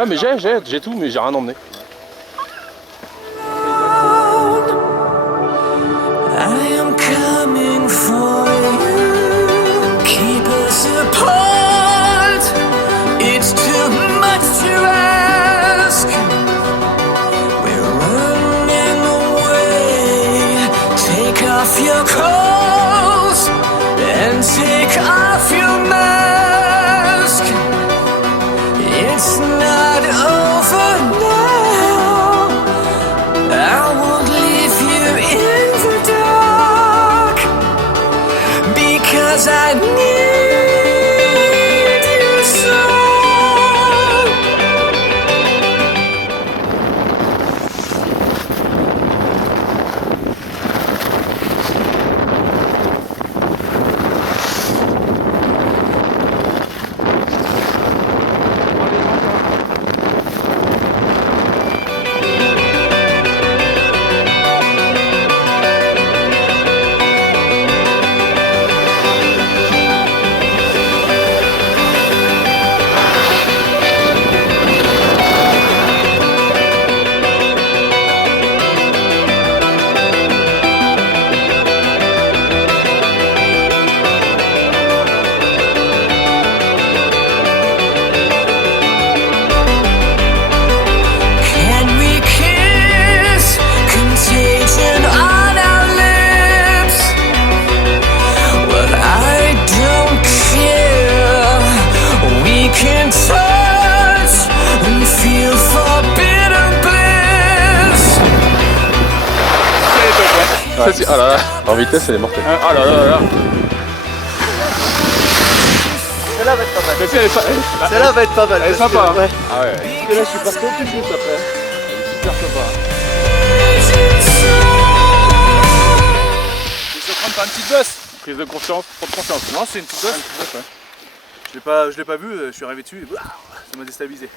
Ah mais j'ai tout mais j'ai rien emmené. I need you so. Ouais. Ah là là, en vitesse elle est mortelle. Ah là là là là. Celle-là va être pas mal. Celle-là va être pas mal. Elle est sympa. Que, ouais. Ah ouais. Parce que là je suis parti au plus vite après. Elle est super sympa. Je vais prendre par une petite bosse. Prise de confiance, prends confiance. Non, c'est une petite bosse. Ouais. Je l'ai pas vu, je suis arrivé dessus et ça m'a déstabilisé.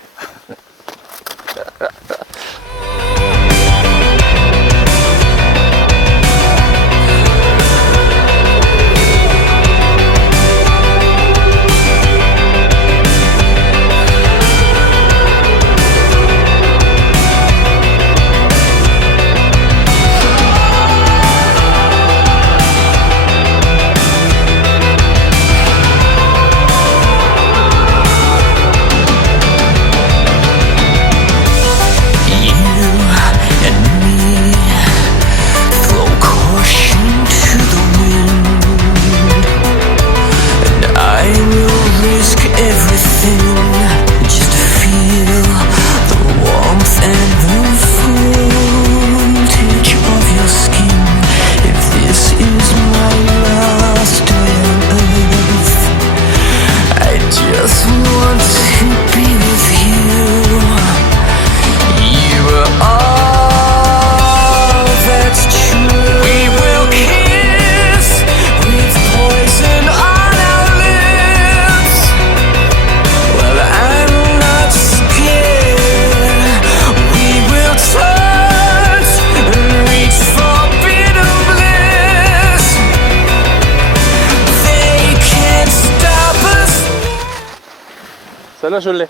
Celle-là je l'ai.